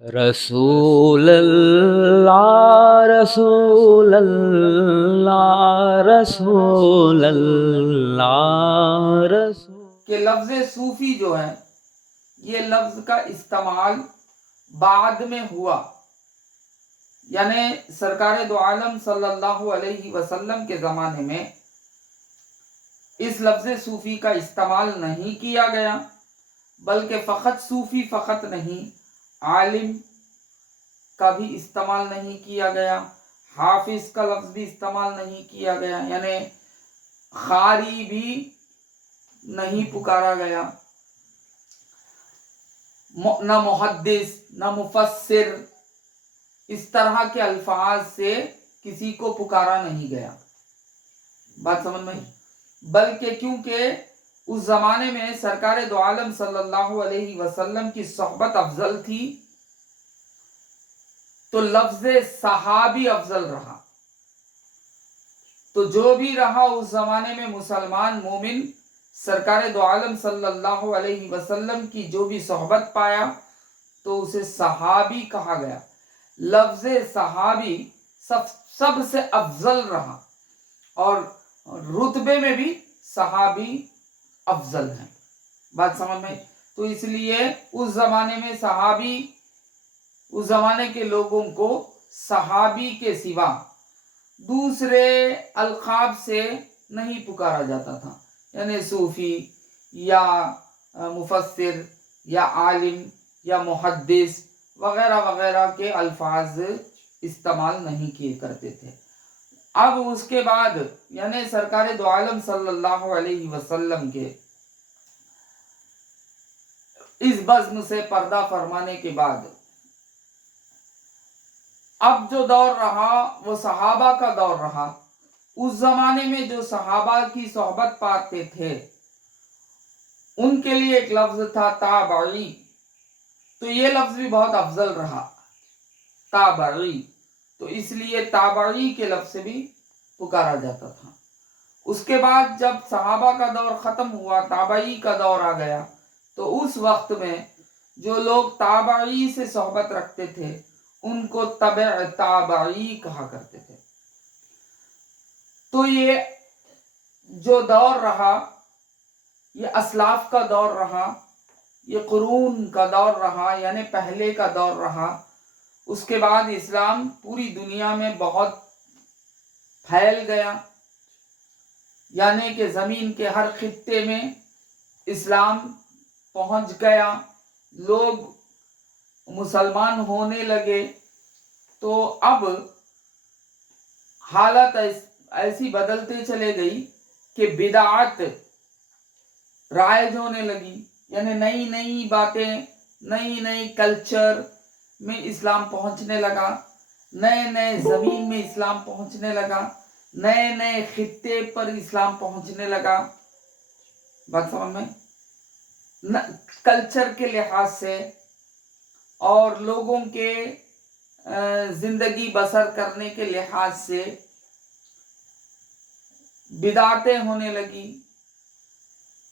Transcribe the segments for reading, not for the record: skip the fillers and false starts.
رسول اللہ رسول اللہ رسول اللہ رسول کہ لفظ صوفی جو ہے یہ لفظ کا استعمال بعد میں ہوا، یعنی سرکار دو عالم صلی اللہ علیہ وسلم کے زمانے میں اس لفظ صوفی کا استعمال نہیں کیا گیا، بلکہ فقط صوفی فقط نہیں، عالم کا بھی استعمال نہیں کیا گیا، حافظ کا لفظ بھی استعمال نہیں کیا گیا، یعنی قاری بھی نہیں پکارا گیا، نہ محدث نہ مفسر، اس طرح کے الفاظ سے کسی کو پکارا نہیں گیا۔ بات سمجھ میں؟ بلکہ کیونکہ اس زمانے میں سرکار دو عالم صلی اللہ علیہ وسلم کی صحبت افضل تھی تو لفظ صحابی افضل رہا، تو جو بھی رہا اس زمانے میں مسلمان مومن سرکار دو عالم صلی اللہ علیہ وسلم کی جو بھی صحبت پایا تو اسے صحابی کہا گیا۔ لفظ صحابی سب سے افضل رہا اور رتبے میں بھی صحابی افضل ہیں۔ بات سمجھ میں؟ تو اس لیے اس زمانے میں صحابی، اس زمانے کے لوگوں کو صحابی کے سوا دوسرے القاب سے نہیں پکارا جاتا تھا، یعنی صوفی یا مفسر یا عالم یا محدث وغیرہ وغیرہ کے الفاظ استعمال نہیں کیے کرتے تھے۔ اب اس کے بعد یعنی سرکار دو عالم صلی اللہ علیہ وسلم کے اس بزم سے پردہ فرمانے کے بعد اب جو دور رہا وہ صحابہ کا دور رہا۔ اس زمانے میں جو صحابہ کی صحبت پاتے تھے ان کے لیے ایک لفظ تھا تابعی، تو یہ لفظ بھی بہت افضل رہا، تابعی، تو اس لیے تابعی کے لفظ سے بھی پکارا جاتا تھا۔ اس کے بعد جب صحابہ کا دور ختم ہوا، تابعی کا دور آ گیا، تو اس وقت میں جو لوگ تابعی سے صحبت رکھتے تھے ان کو تبع تابعی کہا کرتے تھے۔ تو یہ جو دور رہا یہ اسلاف کا دور رہا، یہ قرون کا دور رہا، یعنی پہلے کا دور رہا۔ اس کے بعد اسلام پوری دنیا میں بہت پھیل گیا، یعنی کہ زمین کے ہر خطے میں اسلام پہنچ گیا، لوگ مسلمان ہونے لگے۔ تو اب حالت ایسی بدلتے چلے گئی کہ بدعت رائج ہونے لگی، یعنی نئی نئی باتیں، نئی نئی کلچر میں اسلام پہنچنے لگا، نئے نئے زمین میں اسلام پہنچنے لگا، نئے نئے خطے پر اسلام پہنچنے لگا۔ بات سمجھ میں؟ کلچر کے لحاظ سے اور لوگوں کے زندگی بسر کرنے کے لحاظ سے بدعتیں ہونے لگی۔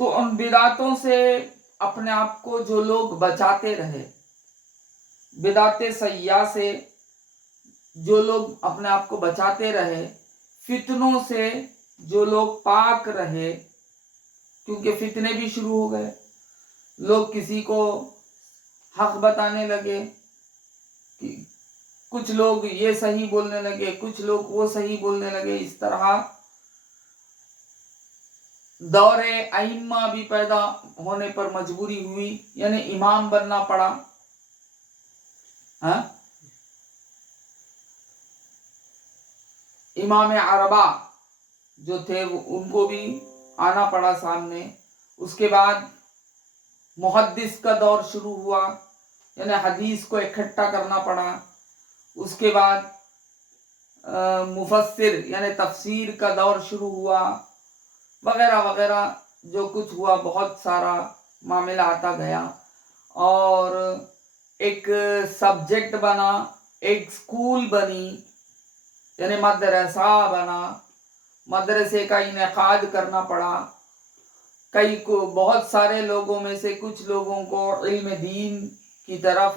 تو ان بدعتوں سے اپنے آپ کو جو لوگ بچاتے رہے، بدعت سیاح سے جو لوگ اپنے آپ کو بچاتے رہے، فتنوں سے جو لوگ پاک رہے، کیونکہ فتنے بھی شروع ہو گئے، لوگ کسی کو حق بتانے لگے، کچھ لوگ یہ صحیح بولنے لگے، کچھ لوگ وہ صحیح بولنے لگے، اس طرح دور ائمہ بھی پیدا ہونے پر مجبوری ہوئی، یعنی امام بننا پڑا۔ امام عربہ جو تھے ان کو بھی آنا پڑا سامنے۔ اس کے بعد محدث کا دور شروع ہوا، یعنی حدیث کو اکٹھا کرنا پڑا۔ اس کے بعد مفسر یعنی تفسیر کا دور شروع ہوا، وغیرہ وغیرہ جو کچھ ہوا، بہت سارا معاملہ آتا گیا، اور ایک سبجیکٹ بنا، ایک سکول بنی، یعنی مدرسہ بنا، مدرسے کا انعقاد کرنا پڑا۔ بہت سارے لوگوں میں سے کچھ لوگوں کو علم دین کی طرف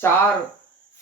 4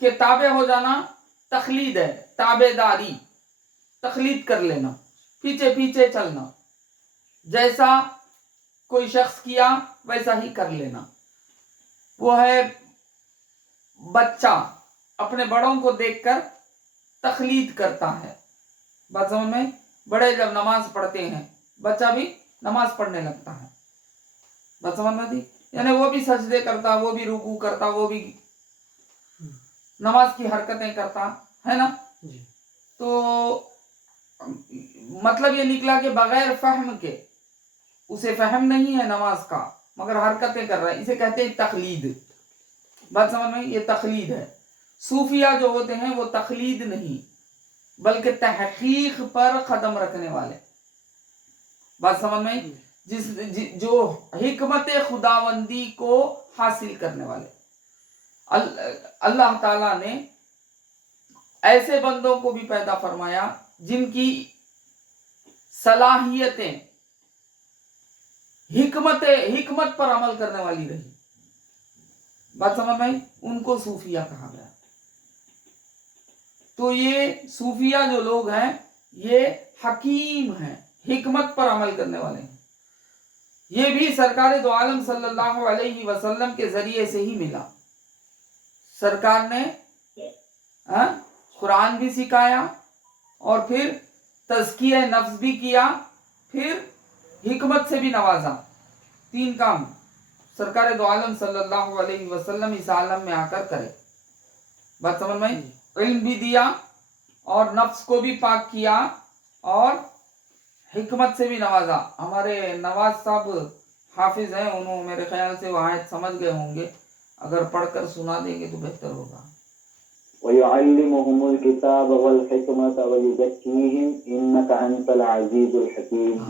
کہ تابع ہو جانا تقلید ہے، تابع داری، تقلید کر لینا، پیچھے پیچھے چلنا، جیسا کوئی شخص کیا ویسا ہی کر لینا. وہ ہے بچہ اپنے بڑوں کو دیکھ کر تقلید کرتا ہے. بات سمجھ میں؟ بڑے جب نماز پڑھتے ہیں بچہ بھی نماز پڑھنے لگتا ہے. بات سمجھ میں تھی؟ یعنی وہ بھی سجدے کرتا، وہ بھی رکوع کرتا، وہ بھی نماز کی حرکتیں کرتا ہے نا. تو مطلب یہ نکلا کہ بغیر فہم کے، اسے فہم نہیں ہے نماز کا مگر حرکتیں کر رہا ہے، اسے کہتے ہیں تقلید. بات سمجھ میں؟ یہ تقلید ہے. صوفیہ جو ہوتے ہیں وہ تقلید نہیں بلکہ تحقیق پر قدم رکھنے والے. بات سمجھ میں؟ جو حکمت خداوندی کو حاصل کرنے والے. اللہ تعالیٰ نے ایسے بندوں کو بھی پیدا فرمایا جن کی صلاحیتیں حکمت پر عمل کرنے والی رہی. بات سمجھ میں؟ ان کو صوفیہ کہا گیا. تو یہ صوفیہ جو لوگ ہیں یہ حکیم ہیں، حکمت پر عمل کرنے والے ہیں. یہ بھی سرکار دو عالم صلی اللہ علیہ وسلم کے ذریعے سے ہی ملا. سرکار نے قرآن بھی سکھایا اور پھر تزکیہ نفس بھی کیا، پھر حکمت سے بھی نوازا. 3 کام سرکار دو عالم صلی اللہ علیہ وسلم اس عالم میں آ کر کرے. بات سمجھ میں؟ علم بھی دیا اور نفس کو بھی پاک کیا اور حکمت سے بھی نوازا. ہمارے نواز صاحب حافظ ہیں، انہوں میرے خیال سے وہ آیت سمجھ گئے ہوں گے، اگر پڑھ کر سنا دیں گے تو بہتر ہوگا. وَيُعَلِّمُهُمُ الْكِتَابَ وَالْحِكْمَةَ وَيُزَكِّيهِمْ إِنَّكَ أَنْتَ الْعَزِيزُ الْحَكِيمُ.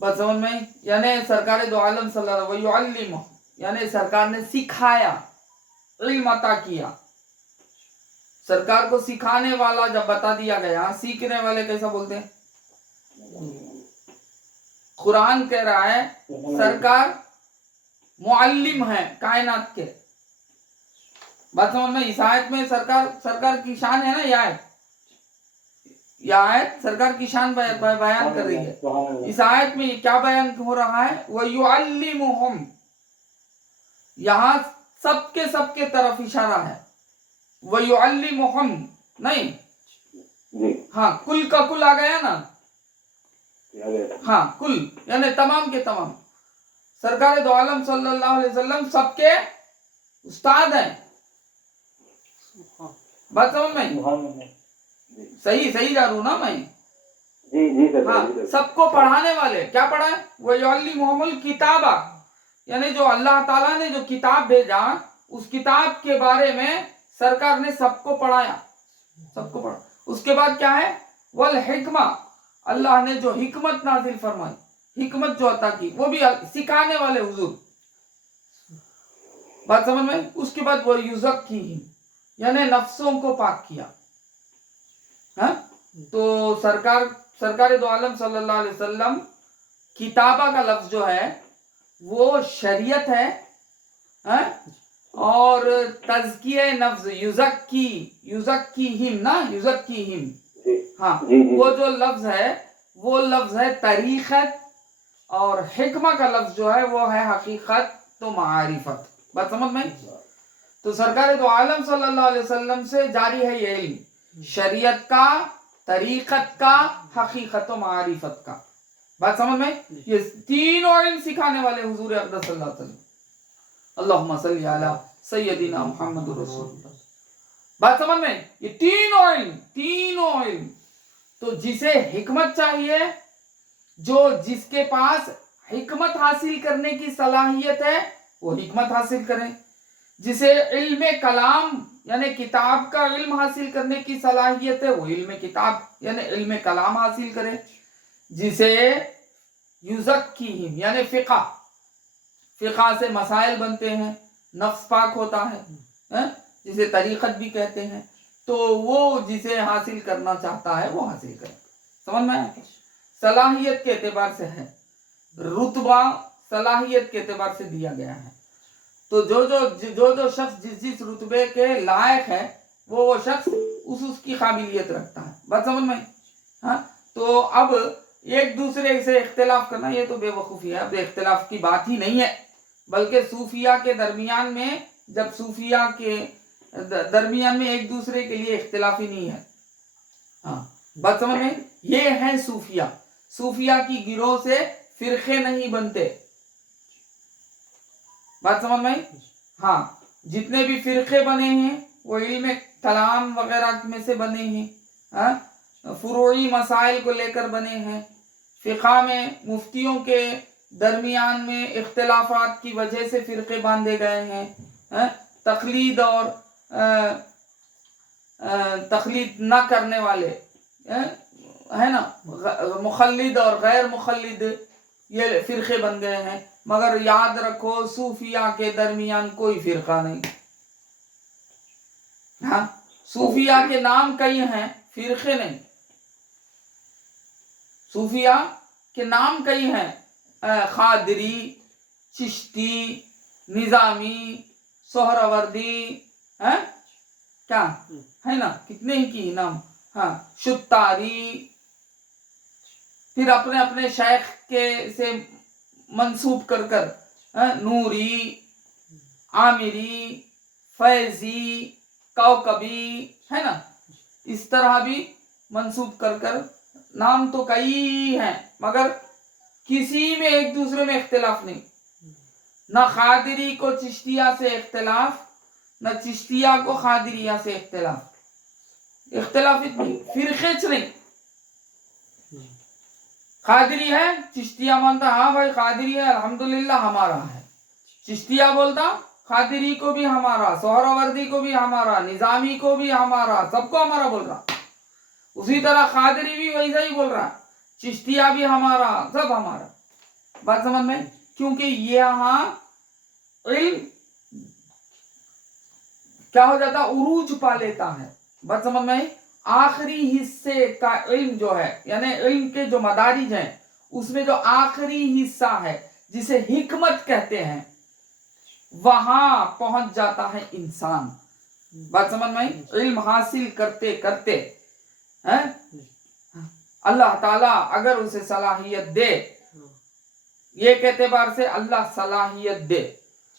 بات سمجھ میں؟ یعنی سرکار دو عالم صلی اللہ علیہ وسلم یعنی سرکار نے سکھایا، علم عطا کیا. سرکار کو سکھانے والا جب بتا دیا گیا، سیکھنے والے کیسا بولتے ہیں؟ قرآن کہہ رہا ہے سرکار معلم ہے کائنات کے. بات سمجھ میں؟ اس آیت میں سرکار کی شان ہے نا. یہ آیت سرکار کی شان بیان کر رہی ہے. اس آیت میں کیا بیان ہو رہا ہے؟ وَيُعَلِّمُهُمْ، یہاں سب کے طرف اشارہ ہے. وَيُعَلِّمُهُمْ نہیں، ہاں کل کا کل آ گیا نا. ہاں کل یعنی تمام کے تمام. سرکار دو عالم صلی اللہ علیہ وسلم سب کے استاد ہیں. بات سمجھ میں؟ صحیح جا رہا ہوں نا میں؟ ہاں سب کو پڑھانے والے. کیا پڑھائیں؟ وَيُعَلِّمُهُمُ الْكِتَابَ، یعنی جو اللہ تعالیٰ نے جو کتاب بھیجا اس کتاب کے بارے میں سرکار نے سب کو پڑھایا، سب کو پڑھا. اس کے بعد کیا ہے؟ والحکمہ، اللہ نے جو حکمت نازل فرمائی، حکمت جو عطا کی وہ بھی سکھانے والے حضور. بات سمجھ میں؟ اس کے بعد وہ یزکیہم، یعنی نفسوں کو پاک کیا. تو سرکار دو عالم صلی اللہ علیہ وسلم کتابہ کا لفظ جو ہے وہ شریعت ہے، اور تزکیہ نفس یزکیہم نا، یزکیہم، ہاں وہ جو لفظ ہے طریقت، اور حکمہ کا لفظ جو ہے وہ ہے حقیقت تو معرفت. بات سمجھ میں؟ تو سرکار دو عالم صلی اللہ علیہ وسلم سے جاری ہے یہ علم، شریعت کا، طریقت کا، حقیقت و معرفت کا. بات سمجھ میں؟ یہ تینوں علم سکھانے والے حضور اقدس صلی اللہ علیہ وسلم. اللہم صلی علی سیدنا محمد رسول اللہ. بات سمجھ میں؟ یہ تینوں علم. تو جسے حکمت چاہیے، جس کے پاس حکمت حاصل کرنے کی صلاحیت ہے وہ حکمت حاصل کرے. جسے علم کلام یعنی کتاب کا علم حاصل کرنے کی صلاحیت ہے وہ علم کتاب یعنی علم کلام حاصل کرے. جسے یزکیہم یعنی فقہ سے مسائل بنتے ہیں، نفس پاک ہوتا ہے، جسے طریقت بھی کہتے ہیں. تو وہ جسے حاصل کرنا چاہتا ہے وہ حاصل کرے. سمجھ میں؟ صلاحیت کے اعتبار سے ہے، رتبہ صلاحیت کے اعتبار سے دیا گیا ہے. تو جو شخص جس رتبے کے لائق ہے وہ شخص اس کی قابلیت رکھتا ہے. بات سمجھ میں؟ ہاں. تو اب ایک دوسرے سے اختلاف کرنا یہ تو بے وقوفی ہے. اب اختلاف کی بات ہی نہیں ہے، بلکہ صوفیہ کے درمیان میں، جب صوفیہ کے درمیان میں ایک دوسرے کے لیے اختلاف ہی نہیں ہے. ہاں بات سمجھ میں؟ یہ ہے صوفیہ. صوفیہ کی گروہ سے فرقے نہیں بنتے. بات سمجھ میں؟ ہاں جتنے بھی فرقے بنے ہیں وہ علم کلام وغیرہ میں سے بنے ہیں، فروعی مسائل کو لے کر بنے ہیں. فقہ میں مفتیوں کے درمیان میں اختلافات کی وجہ سے فرقے باندھے گئے ہیں. تقلید اور تقلید نہ کرنے والے ہے نا، مخلد اور غیر مخلد، یہ فرقے بن گئے ہیں. مگر یاد رکھو صوفیہ کے درمیان کوئی فرقہ نہیں. ہاں صوفیہ کے نام کئی ہیں، فرقے نہیں. صوفیہ کے نام کئی ہیں، قادری، چشتی، نظامی، سہروردی، کیا ہے نا، کتنے ہی کی نام. ہاں شتاری، پھر اپنے اپنے شیخ کے سے منسوب کر کر نوری، عامری، فیضی، کوکبی، ہے نا، اس طرح بھی منسوب کر کر نام تو کئی ہیں، مگر کسی میں ایک دوسرے میں اختلاف نہیں. نہ قادری کو چشتیہ سے اختلاف، نہ چشتیہ کو قادریہ سے اختلاف. اختلاف اتنی فرقے نہیں. قادری ہے، چشتیہ مانتا ہاں بھائی قادری ہے الحمدللہ ہمارا ہے. چشتیہ بولتا قادری کو بھی ہمارا، سہروردی کو بھی ہمارا، نظامی کو بھی ہمارا، سب کو ہمارا بول رہا. اسی طرح قادری بھی ویسا ہی بول رہا، چشتیہ بھی ہمارا، سب ہمارا. بات سمجھ میں؟ کیونکہ یہاں علم کیا ہو جاتا، عروج پا لیتا ہے. بات سمجھ میں؟ آخری حصے کا علم جو ہے، یعنی علم کے جو مدارج ہیں اس میں جو آخری حصہ ہے جسے حکمت کہتے ہیں، وہاں پہنچ جاتا ہے انسان. بات سمجھ میں؟ علم حاصل کرتے کرتے اللہ تعالیٰ اگر اسے صلاحیت دے، ایک اعتبار سے اللہ صلاحیت دے،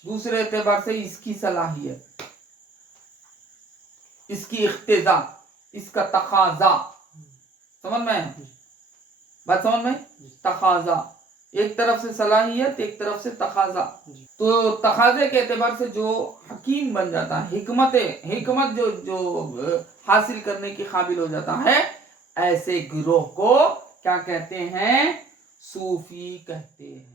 دوسرے اعتبار سے اس کی صلاحیت، اس کی اقتضا، اس کا تقاضا. سمجھ میں؟ بات سمجھ میں؟ تقاضا، ایک طرف سے صلاحیت، ایک طرف سے تقاضا. تو تقاضے کے اعتبار سے جو حکیم بن جاتا ہے، حکمت جو حاصل کرنے کی قابل ہو جاتا ہے، ایسے گروہ کو کیا کہتے ہیں؟ صوفی کہتے ہیں.